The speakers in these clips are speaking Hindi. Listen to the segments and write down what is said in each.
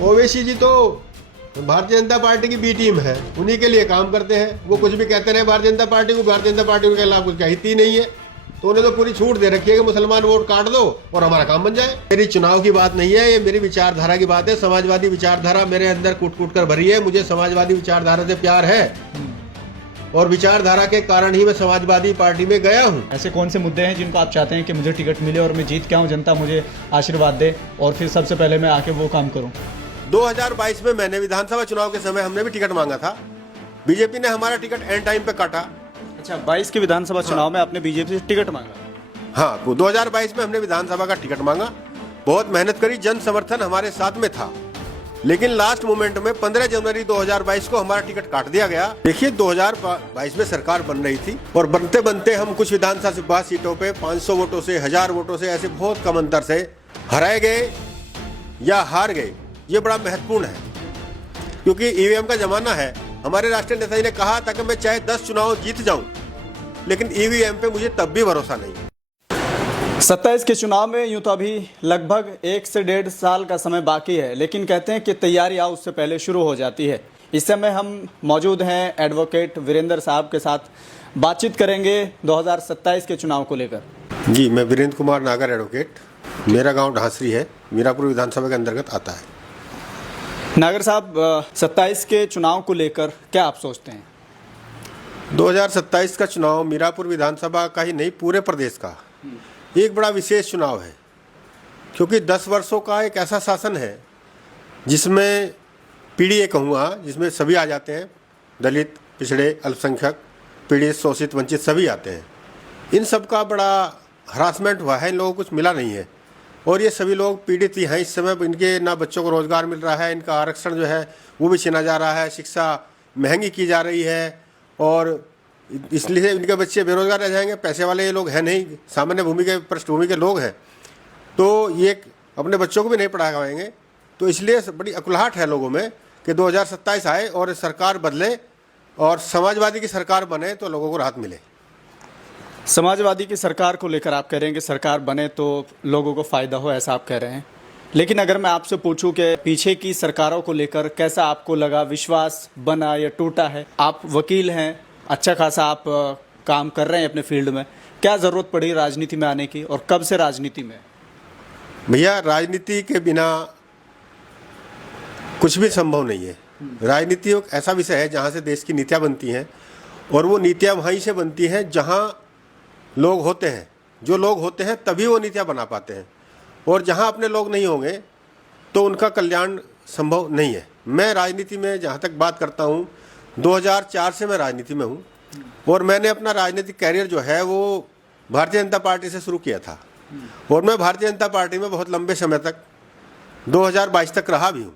ओवैसी जी तो भारतीय जनता पार्टी की बी टीम है, उन्हीं के लिए काम करते हैं। वो कुछ भी कहते रहे भारतीय जनता पार्टी को, भारतीय जनता पार्टी के खिलाफ कुछ कहती ही नहीं है। तो उन्हें तो पूरी छूट दे रखी है कि मुसलमान वोट काट दो और हमारा काम बन जाए। मेरी चुनाव की बात नहीं है, ये मेरी विचारधारा की बात है। समाजवादी विचारधारा मेरे अंदर कूट कूट कर भरी है। मुझे समाजवादी विचारधारा से प्यार है और विचारधारा के कारण ही मैं समाजवादी पार्टी में गया हूँ। ऐसे कौन से मुद्दे हैं जिनको आप चाहते हैं कि मुझे टिकट मिले और मैं जीत के आऊँ, जनता मुझे आशीर्वाद दे और फिर सबसे पहले मैं आके वो काम करूँ? 2022 में मैंने विधानसभा चुनाव के समय हमने भी टिकट मांगा था। बीजेपी ने हमारा टिकट एंड टाइम पे काटा। अच्छा, 22 के विधानसभा चुनाव में आपने बीजेपी से टिकट मांगा? हाँ, 2022 में हमने विधानसभा का टिकट मांगा, बहुत मेहनत करी, जन समर्थन हमारे साथ में था। लेकिन लास्ट मोमेंट में 15 जनवरी 2022 को हमारा टिकट काट दिया गया। देखिए, 2022 में सरकार बन रही थी और बनते बनते हम कुछ विधानसभा सीटों पे 500 वोटों से, 1000 वोटों से, ऐसे बहुत कम अंतर से हराए गए या हार गए। ये बड़ा महत्वपूर्ण है क्योंकि ईवीएम का जमाना है। हमारे राष्ट्रीय नेता जी ने कहा था कि मैं चाहे 10 चुनाव जीत जाऊं, लेकिन ईवीएम पे मुझे तब भी भरोसा नहीं। 27 के चुनाव में यूं तो अभी लगभग 1 से 1.5 साल का समय बाकी है, लेकिन कहते हैं कि तैयारियां उससे पहले शुरू हो जाती है। इस समय हम मौजूद हैं एडवोकेट वीरेंद्र साहब के साथ, बातचीत करेंगे 2027 के चुनाव को लेकर। जी, मैं वीरेंद्र कुमार नागर एडवोकेट, मेरा गांव ढांसरी है, मीरापुर विधानसभा के अंतर्गत आता है। नागर साहब, 27 के चुनाव को लेकर क्या आप सोचते हैं? 2027 का चुनाव मीरापुर विधानसभा का ही नहीं, पूरे प्रदेश का एक बड़ा विशेष चुनाव है क्योंकि 10 वर्षों का एक ऐसा शासन है जिसमें पीढ़ी कहूँगा, जिसमें सभी आ जाते हैं, दलित, पिछड़े, अल्पसंख्यक, पीड़ित, शोषित, वंचित सभी आते हैं। इन सब का बड़ा हरासमेंट हुआ है, इन लोगों को कुछ मिला नहीं है और ये सभी लोग पीड़ित ही हैं इस समय। इनके ना बच्चों को रोजगार मिल रहा है, इनका आरक्षण जो है वो भी छीना जा रहा है, शिक्षा महंगी की जा रही है और इसलिए इनके बच्चे बेरोजगार रह जाएंगे। पैसे वाले ये लोग हैं नहीं, सामान्य भूमि के, पृष्ठभूमि के लोग हैं, तो ये अपने बच्चों को भी नहीं पढ़ा पाएंगे। तो इसलिए बड़ी अकुलाहट है लोगों में कि 2027 आए और सरकार बदले और समाजवादी की सरकार बने तो लोगों को राहत मिले। समाजवादी की सरकार को लेकर आप कह रहे हैं कि सरकार बने तो लोगों को फ़ायदा हो, ऐसा आप कह रहे हैं। लेकिन अगर मैं आपसे पूछूं कि पीछे की सरकारों को लेकर कैसा आपको लगा, विश्वास बना या टूटा है? आप वकील हैं, अच्छा खासा आप काम कर रहे हैं अपने फील्ड में, क्या ज़रूरत पड़ी राजनीति में आने की और कब से राजनीति में? भैया, राजनीति के बिना कुछ भी संभव नहीं है। राजनीति एक ऐसा विषय है जहाँ से देश की नीतियाँ बनती हैं और वो नीतियाँ वहीं से बनती हैं जहाँ लोग होते हैं। जो लोग होते हैं तभी वो नीतियाँ बना पाते हैं और जहाँ अपने लोग नहीं होंगे तो उनका कल्याण संभव नहीं है। मैं राजनीति में जहाँ तक बात करता हूँ, 2004 से मैं राजनीति में हूँ और मैंने अपना राजनीतिक कैरियर जो है वो भारतीय जनता पार्टी से शुरू किया था और मैं भारतीय जनता पार्टी में बहुत लंबे समय तक 2022 तक रहा भी हूँ।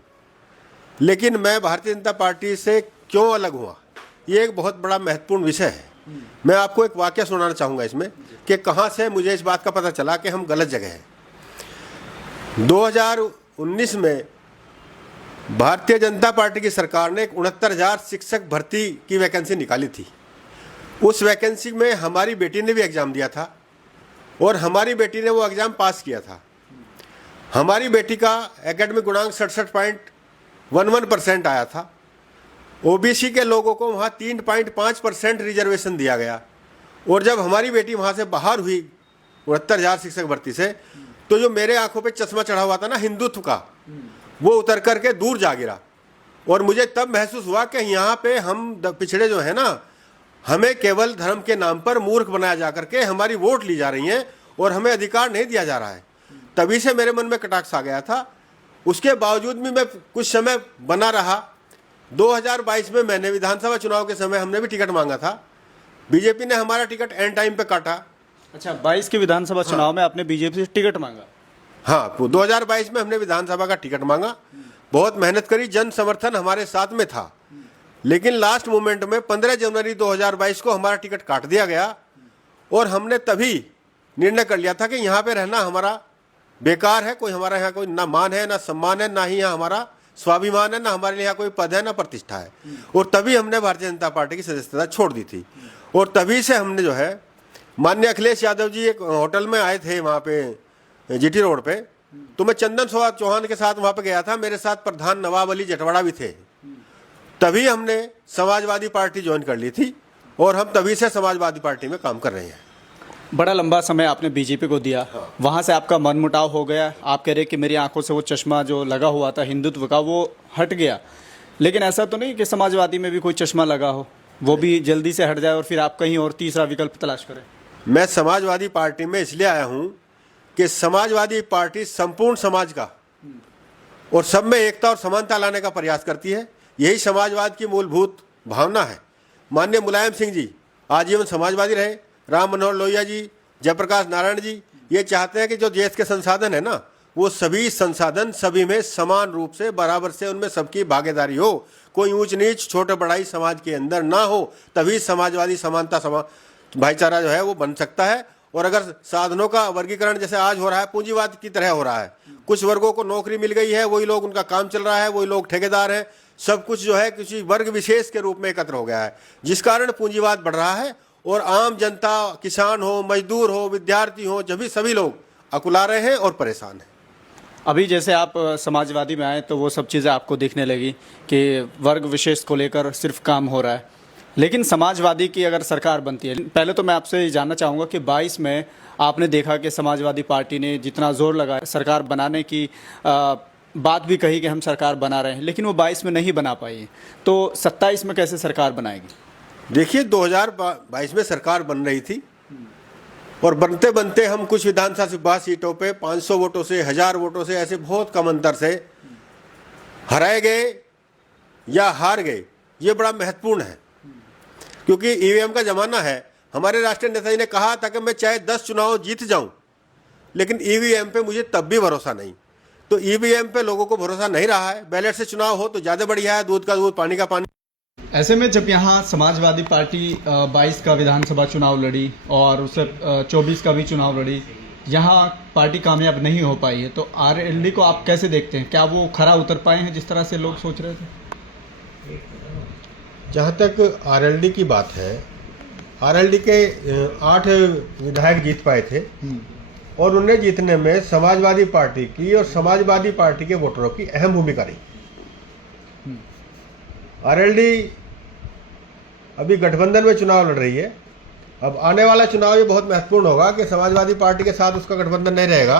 लेकिन मैं भारतीय जनता पार्टी से क्यों अलग हुआ, ये एक बहुत बड़ा महत्वपूर्ण विषय है। मैं आपको एक वाकया सुनाना चाहूँगा इसमें कि कहाँ से मुझे इस बात का पता चला कि हम गलत जगह हैं। 2019 में भारतीय जनता पार्टी की सरकार ने 69,000 शिक्षक भर्ती की वैकेंसी निकाली थी। उस वैकेंसी में हमारी बेटी ने भी एग्ज़ाम दिया था और हमारी बेटी ने वो एग्ज़ाम पास किया था। हमारी बेटी का एकेडमिक गुणांक 67.11% आया था। ओबीसी के लोगों को वहाँ 3.5% रिजर्वेशन दिया गया और जब हमारी बेटी वहाँ से बाहर हुई 69,000 शिक्षक भर्ती से, तो जो मेरे आंखों पे चश्मा चढ़ा हुआ था ना हिंदुत्व का, वो उतर करके दूर जा गिरा और मुझे तब महसूस हुआ कि यहाँ पे हम पिछड़े जो है ना, हमें केवल धर्म के नाम पर मूर्ख बनाया जा करके हमारी वोट ली जा रही हैं और हमें अधिकार नहीं दिया जा रहा है। तभी से मेरे मन में कटाक्ष आ गया था। उसके बावजूद भी मैं कुछ समय बना रहा। 2022 में मैंने विधानसभा चुनाव के समय हमने भी टिकट मांगा था, बीजेपी ने हमारा टिकट एंड टाइम पे काटा। अच्छा, 22 के विधानसभा चुनाव में आपने बीजेपी से टिकट मांगा? हाँ, 2022 में हमने विधानसभा का टिकट मांगा, बहुत मेहनत करी, जन समर्थन हमारे साथ में था। लेकिन लास्ट मोमेंट में 15 जनवरी 2022 को हमारा टिकट काट दिया गया और हमने तभी निर्णय कर लिया था कि यहाँ पे रहना हमारा बेकार है। कोई हमारा यहाँ कोई ना मान है, ना सम्मान है, ना ही यहाँ हमारा स्वाभिमान है, ना हमारे लिए यहाँ कोई पद है, ना प्रतिष्ठा है। और तभी हमने भारतीय जनता पार्टी की सदस्यता छोड़ दी थी और तभी से हमने जो है, माननीय अखिलेश यादव जी एक होटल में आए थे वहाँ पे जीटी रोड पे, तो मैं चंदन चौहान के साथ वहां पे गया था, मेरे साथ प्रधान नवाब अली जटवाड़ा भी थे। तभी हमने समाजवादी पार्टी ज्वाइन कर ली थी और हम तभी से समाजवादी पार्टी में काम कर रहे हैं। बड़ा लंबा समय आपने बीजेपी को दिया, वहाँ से आपका मनमुटाव हो गया, आप कह रहे कि मेरी आंखों से वो चश्मा जो लगा हुआ था हिंदुत्व का वो हट गया, लेकिन ऐसा तो नहीं कि समाजवादी में भी कोई चश्मा लगा हो, वो भी जल्दी से हट जाए और फिर आप कहीं और तीसरा विकल्प तलाश करें? मैं समाजवादी पार्टी में इसलिए आया हूं कि समाजवादी पार्टी संपूर्ण समाज का और सब में एकता और समानता लाने का प्रयास करती है। यही समाजवाद की मूलभूत भावना है। माननीय मुलायम सिंह जी आजीवन समाजवादी रहे, राम मनोहर लोहिया जी, जयप्रकाश नारायण जी ये चाहते हैं कि जो देश के संसाधन है ना, वो सभी संसाधन सभी में समान रूप से बराबर से उनमें सबकी भागीदारी हो, कोई ऊंच नीच छोटे बड़ाई समाज के अंदर ना हो, तभी समाजवादी समानता भाईचारा जो है वो बन सकता है। और अगर साधनों का वर्गीकरण जैसे आज हो रहा है पूंजीवाद की तरह हो रहा है, कुछ वर्गों को नौकरी मिल गई है, वही लोग उनका काम चल रहा है, वही लोग ठेकेदार हैं, सब कुछ जो है किसी वर्ग विशेष के रूप में एकत्र हो गया है, जिस कारण पूंजीवाद बढ़ रहा है और आम जनता, किसान हो, मजदूर हो, विद्यार्थी हो, जब भी सभी लोग अकुला रहे हैं और परेशान हैं। अभी जैसे आप समाजवादी में आए तो वो सब चीज़ें आपको दिखने लगी कि वर्ग विशेष को लेकर सिर्फ काम हो रहा है, लेकिन समाजवादी की अगर सरकार बनती है, पहले तो मैं आपसे जानना चाहूँगा कि 22 में आपने देखा कि समाजवादी पार्टी ने जितना जोर लगाया सरकार बनाने की बात भी कही कि हम सरकार बना रहे हैं, लेकिन वो 22 में नहीं बना पाई, तो 27 में कैसे सरकार बनाएगी? देखिए 2022 में सरकार बन रही थी और बनते बनते हम कुछ विधानसभा सीटों पे 500 वोटों से, 1000 वोटों से, ऐसे बहुत कम अंतर से हराए गए या हार गए। ये बड़ा महत्वपूर्ण है क्योंकि ईवीएम का जमाना है। हमारे राष्ट्रीय नेता जी ने कहा था कि मैं चाहे 10 चुनाव जीत जाऊं, लेकिन ईवीएम पे मुझे तब भी भरोसा नहीं। तो ईवीएम पे लोगों को भरोसा नहीं रहा है। बैलेट से चुनाव हो तो ज़्यादा बढ़िया है, दूध का दूध पानी का पानी। ऐसे में जब यहाँ समाजवादी पार्टी 22 का विधानसभा चुनाव लड़ी और उससे 24 का भी चुनाव लड़ी, यहाँ पार्टी कामयाब नहीं हो पाई है, तो आरएलडी को आप कैसे देखते हैं? क्या वो खरा उतर पाए हैं जिस तरह से लोग सोच रहे थे? जहाँ तक आरएलडी की बात है, आरएलडी के 8 विधायक जीत पाए थे और उन्हें जीतने में समाजवादी पार्टी की और समाजवादी पार्टी के वोटरों की अहम भूमिका रही। आरएलडी अभी गठबंधन में चुनाव लड़ रही है। अब आने वाला चुनाव ये बहुत महत्वपूर्ण होगा कि समाजवादी पार्टी के साथ उसका गठबंधन नहीं रहेगा,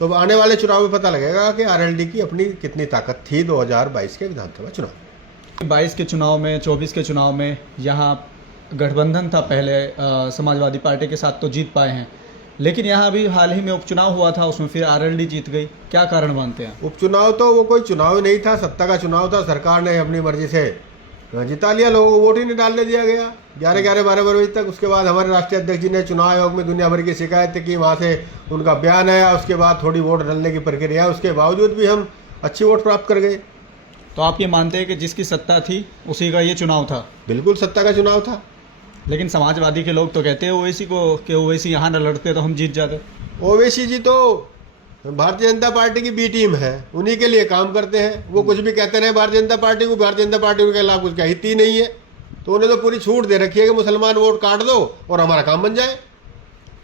तो आने वाले चुनाव में पता लगेगा कि आरएलडी की अपनी कितनी ताकत थी 2022 के विधानसभा चुनाव। 22 के चुनाव में, 24 के चुनाव में यहाँ गठबंधन था पहले समाजवादी पार्टी के साथ, तो जीत पाए हैं, लेकिन यहाँ अभी हाल ही में उपचुनाव हुआ था, उसमें फिर आरएलडी जीत गई। क्या कारण मानते हैं? उपचुनाव तो वो कोई चुनाव ही नहीं था, सत्ता का चुनाव था। सरकार ने अपनी मर्जी से जिता लिया, लोगों को वोट ही नहीं डालने दिया गया 11-12 बजे तक। उसके बाद हमारे राष्ट्रीय अध्यक्ष जी ने चुनाव आयोग में दुनिया भर की शिकायत की, वहाँ से उनका बयान आया, उसके बाद थोड़ी वोट डालने की प्रक्रिया, उसके बावजूद भी हम अच्छी वोट प्राप्त कर गए। तो आप ये मानते हैं कि जिसकी सत्ता थी उसी का ये चुनाव था? बिल्कुल सत्ता का चुनाव था। लेकिन समाजवादी के लोग तो कहते हैं ओवैसी को कि ओवैसी यहाँ न लड़ते तो हम जीत जाते। ओवैसी जी तो भारतीय जनता पार्टी की बी टीम है, उन्हीं के लिए काम करते हैं। वो कुछ भी कहते रहे भारतीय जनता पार्टी को, भारतीय जनता पार्टी के खिलाफ कुछ हित ही नहीं है, तो उन्हें तो पूरी छूट दे रखी है कि मुसलमान वोट काट दो और हमारा काम बन जाए।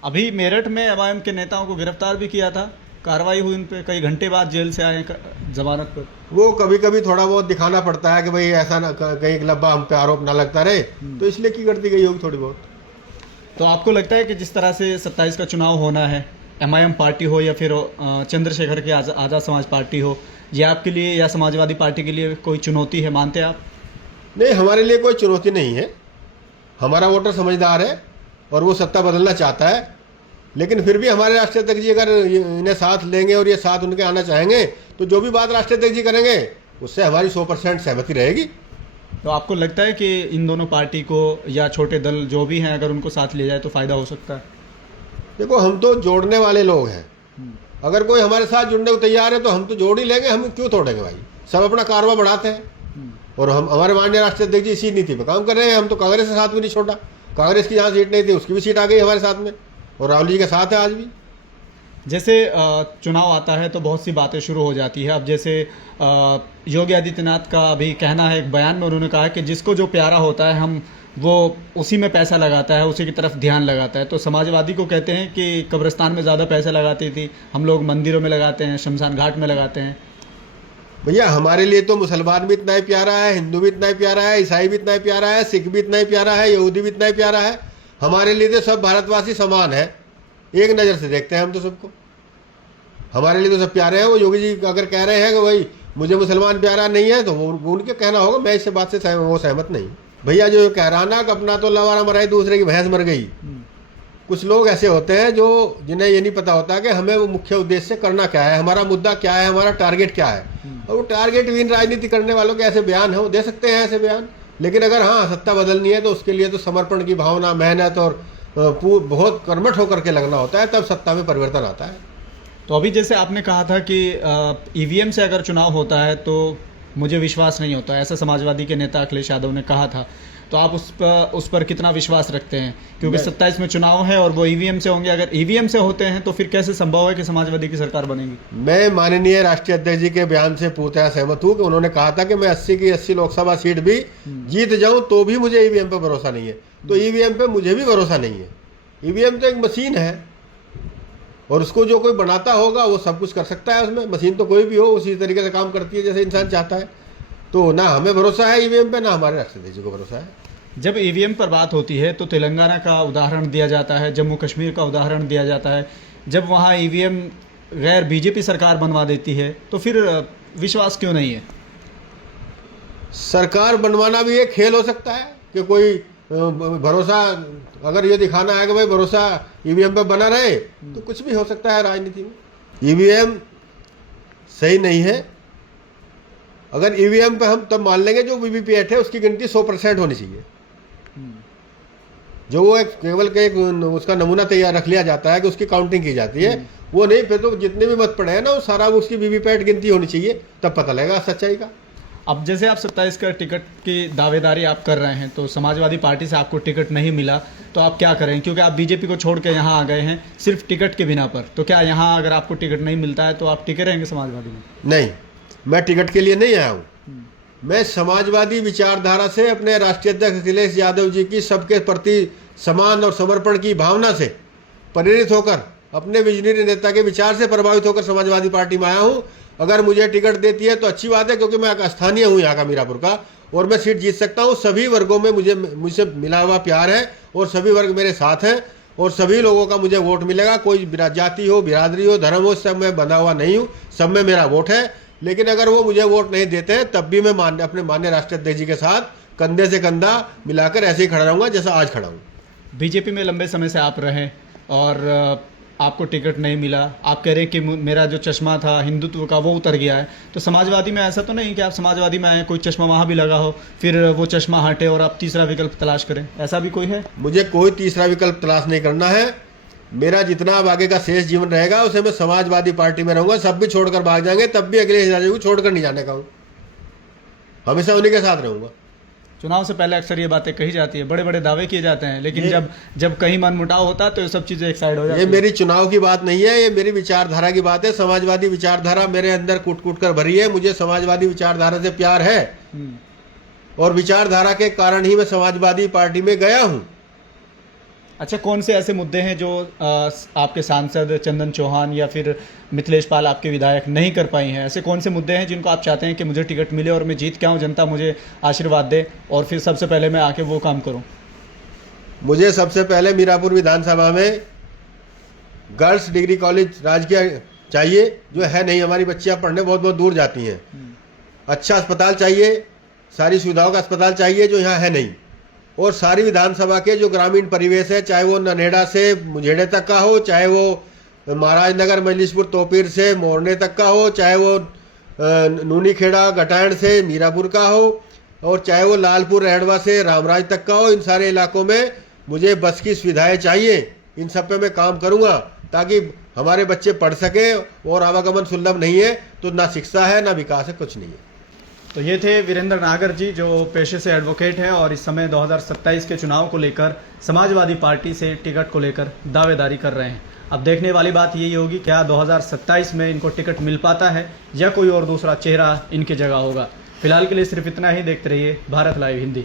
अभी मेरठ में एमआईएम के नेताओं को गिरफ्तार भी किया था, कार्रवाई हुई उन पर, कई घंटे बाद जेल से आए जमानत पर। वो कभी कभी थोड़ा बहुत दिखाना पड़ता है कि भाई ऐसा ना कहीं लंबा हम पे आरोप ना लगता रहे, तो इसलिए की करती गई होगी थोड़ी बहुत। तो आपको लगता है कि जिस तरह से 27 का चुनाव होना है, एमआईएम पार्टी हो या फिर चंद्रशेखर की आज़ाद समाज पार्टी हो, ये आपके लिए या समाजवादी पार्टी के लिए कोई चुनौती है, मानते हैं आप? नहीं, हमारे लिए कोई चुनौती नहीं है। हमारा वोटर समझदार है और वो सत्ता बदलना चाहता है, लेकिन फिर भी हमारे राष्ट्रीय अध्यक्ष जी अगर इन्हें साथ लेंगे और ये साथ उनके आना चाहेंगे, तो जो भी बात राष्ट्रीय अध्यक्ष जी करेंगे उससे हमारी 100% सहमति रहेगी। तो आपको लगता है कि इन दोनों पार्टी को या छोटे दल जो भी हैं, अगर उनको साथ ले जाए तो फ़ायदा हो सकता है? देखो, हम तो जोड़ने वाले लोग हैं। अगर कोई हमारे साथ जुड़ने को तैयार है तो हम तो जोड़ ही लेंगे, हम क्यों तोड़ेंगे भाई। सब अपना कारोबार बढ़ाते हैं और हम, हमारे माननीय राष्ट्रीय अध्यक्ष जी इसी नीति पर काम कर रहे हैं। हम तो कांग्रेस के साथ भी नहीं छोड़ा, कांग्रेस की जहाँ सीट नहीं थी उसकी भी सीट आ गई हमारे साथ में, और राहुल जी के साथ है आज भी। जैसे चुनाव आता है तो बहुत सी बातें शुरू हो जाती है। अब जैसे योगी आदित्यनाथ का अभी कहना है, एक बयान में उन्होंने कहा कि जिसको जो प्यारा होता है हम वो उसी में पैसा लगाता है, उसी की तरफ ध्यान लगाता है। तो समाजवादी को कहते हैं कि कब्रिस्तान में ज़्यादा पैसा लगाती थी, हम लोग मंदिरों में लगाते हैं, शमशान घाट में लगाते हैं। भैया हमारे लिए तो मुसलमान भी इतना ही प्यारा है, हिंदू भी इतना ही प्यारा है, ईसाई भी इतना ही प्यारा है, सिख भी इतना ही प्यारा है, यहूदी भी इतना ही प्यारा है। हमारे लिए तो सब भारतवासी समान है, एक नज़र से देखते हैं हम तो सबको। हमारे लिए तो सब प्यारे हैं। वो योगी जी अगर कह रहे हैं कि भाई मुझे मुसलमान प्यारा नहीं है, तो वो उनके कहना होगा, मैं इस बात से वो सहमत नहीं। भैया जो कह रहा ना कि अपना तो लवारा मराई दूसरे की भैंस मर गई, कुछ लोग ऐसे होते हैं जो जिन्हें ये नहीं पता होता कि हमें वो मुख्य उद्देश्य करना क्या है, हमारा मुद्दा क्या है, हमारा टारगेट क्या है। और वो टारगेट विहीन राजनीति करने वालों के ऐसे बयान है, वो दे सकते हैं ऐसे बयान। लेकिन अगर हाँ सत्ता बदलनी है तो उसके लिए तो समर्पण की भावना, मेहनत और बहुत कर्मठ होकर के लगना होता है, तब सत्ता में परिवर्तन आता है। तो अभी जैसे आपने कहा था कि ईवीएम से अगर चुनाव होता है तो मुझे विश्वास नहीं होता, ऐसा समाजवादी के नेता अखिलेश यादव ने कहा था। तो आप उस पर कितना विश्वास रखते हैं? क्योंकि 27 में चुनाव है और वो ईवीएम से होंगे। अगर ईवीएम से होते हैं तो फिर कैसे संभव है कि समाजवादी की सरकार बनेगी? मैं माननीय राष्ट्रीय अध्यक्ष जी के बयान से पूर्णतः सहमत हूँ कि उन्होंने कहा था कि मैं 80 की 80 लोकसभा सीट भी जीत जाऊं तो भी मुझे ईवीएम पर भरोसा नहीं है। तो ईवीएम पे मुझे भी भरोसा नहीं है। ईवीएम तो एक मशीन है और उसको जो कोई बनाता होगा वो सब कुछ कर सकता है उसमें। मशीन तो कोई भी हो उसी तरीके से काम करती है जैसे इंसान चाहता है। तो ना हमें भरोसा है ईवीएम पे, ना हमारे राष्ट्रीय अध्यक्ष जी को भरोसा है। जब ईवीएम पर बात होती है तो तेलंगाना का उदाहरण दिया जाता है, जम्मू कश्मीर का उदाहरण दिया जाता है। जब वहाँ ईवीएम गैर बीजेपी सरकार बनवा देती है तो फिर विश्वास क्यों नहीं है? सरकार बनवाना भी एक खेल हो सकता है कि कोई भरोसा, अगर ये दिखाना है कि भाई भरोसा ईवीएम पे बना रहे तो कुछ भी हो सकता है राजनीति में। ईवीएम सही नहीं है। अगर ईवीएम पे हम तब मान लेंगे जो वीवीपैट है उसकी गिनती 100% होनी चाहिए। जो वो एक केवल के एक उसका नमूना तैयार रख लिया जाता है कि उसकी काउंटिंग की जाती है, वो नहीं। फिर तो जितने भी मत पड़े हैं ना वो सारा उसकी वीवीपैट गिनती होनी चाहिए, तब पता लगेगा सच्चाई का। अब जैसे आप 27 का टिकट की दावेदारी आप कर रहे हैं तो समाजवादी पार्टी से आपको टिकट नहीं मिला तो आप क्या करें? क्योंकि आप बीजेपी को छोड़ के यहाँ आ गए हैं सिर्फ टिकट के बिना पर। तो क्या यहाँ अगर आपको टिकट नहीं मिलता है तो आप टिके रहेंगे समाजवादी में? नहीं, मैं टिकट के लिए नहीं आया हूँ। मैं समाजवादी विचारधारा से अपने राष्ट्रीय अध्यक्ष अखिलेश यादव जी की सबके प्रति समान और समर्पण की भावना से प्रेरित होकर, अपने विजनरी नेता के विचार से प्रभावित होकर समाजवादी पार्टी में आया हूँ। अगर मुझे टिकट देती है तो अच्छी बात है, क्योंकि मैं स्थानीय हूँ यहाँ का, मीरापुर का, और मैं सीट जीत सकता हूँ। सभी वर्गों में मुझसे मिला हुआ प्यार है और सभी वर्ग मेरे साथ हैं और सभी लोगों का मुझे वोट मिलेगा। कोई जाति हो, बिरादरी हो, धर्म हो, सब मैं बंधा हुआ नहीं हूँ, सब में मेरा वोट है। लेकिन अगर वो मुझे वोट नहीं देते हैं तब भी मैं अपने माननीय राष्ट्रीय अध्यक्ष जी के साथ कंधे से कंधा मिलाकर ऐसे ही खड़ा रहूँगा जैसा आज खड़ा हूँ। बीजेपी में लंबे समय से आप रहे और आपको टिकट नहीं मिला। आप कह रहे हैं कि मेरा जो चश्मा था हिंदुत्व का वो उतर गया है। तो समाजवादी में ऐसा तो नहीं कि आप समाजवादी में आए, कोई चश्मा वहाँ भी लगा हो, फिर वो चश्मा हटे और आप तीसरा विकल्प तलाश करें, ऐसा भी कोई है? मुझे कोई तीसरा विकल्प तलाश नहीं करना है। मेरा जितना अब आगे का शेष जीवन रहेगा उसे मैं समाजवादी पार्टी में रहूंगा। सब भी छोड़कर भाग जाएंगे तब भी अखिलेश यादव को छोड़कर नहीं जाने का हूँ, हमेशा उन्हीं के साथ रहूंगा। चुनाव से पहले अक्सर ये बातें कही जाती है, बड़े बड़े दावे किए जाते हैं, लेकिन जब कहीं मनमुटाव होता है तो ये सब चीजें एक साइड हो जाती है। ये मेरी चुनाव की बात नहीं है, ये मेरी विचारधारा की बात है। समाजवादी विचारधारा मेरे अंदर कूट कूट कर भरी है। मुझे समाजवादी विचारधारा से प्यार है और विचारधारा के कारण ही मैं समाजवादी पार्टी में गया हूँ। अच्छा, कौन से ऐसे मुद्दे हैं जो आपके सांसद चंदन चौहान या फिर मिथिलेश पाल आपके विधायक नहीं कर पाई हैं? ऐसे कौन से मुद्दे हैं जिनको आप चाहते हैं कि मुझे टिकट मिले और मैं जीत के आऊँ, जनता मुझे आशीर्वाद दे और फिर सबसे पहले मैं आके वो काम करूँ? मुझे सबसे पहले मीरापुर विधानसभा में गर्ल्स डिग्री कॉलेज राजकीय चाहिए, जो है नहीं। हमारी बच्चियाँ पढ़ने बहुत बहुत दूर जाती हैं। अच्छा अस्पताल चाहिए, सारी सुविधाओं का अस्पताल चाहिए, जो यहाँ है नहीं। और सारी विधानसभा के जो ग्रामीण परिवेश है, चाहे वो ननेड़ा से मुझेड़े तक का हो, चाहे वो महाराजनगर मजलिसपुर तोपीर से मोरने तक का हो, चाहे वो नूनी खेड़ा घटायण से मीरापुर का हो, और चाहे वो लालपुर रेहड़वा से रामराज तक का हो, इन सारे इलाकों में मुझे बस की सुविधाएं चाहिए। इन सब पे मैं काम करूंगा ताकि हमारे बच्चे पढ़ सकें। और आवागमन सुलभ नहीं है तो ना शिक्षा है ना विकास है, कुछ नहीं है। तो ये थे वीरेंद्र नागर जी, जो पेशे से एडवोकेट हैं और इस समय 2027 के चुनाव को लेकर समाजवादी पार्टी से टिकट को लेकर दावेदारी कर रहे हैं। अब देखने वाली बात यही होगी क्या 2027 में इनको टिकट मिल पाता है या कोई और दूसरा चेहरा इनकी जगह होगा। फिलहाल के लिए सिर्फ इतना ही। देखते रहिए भारत लाइव हिंदी।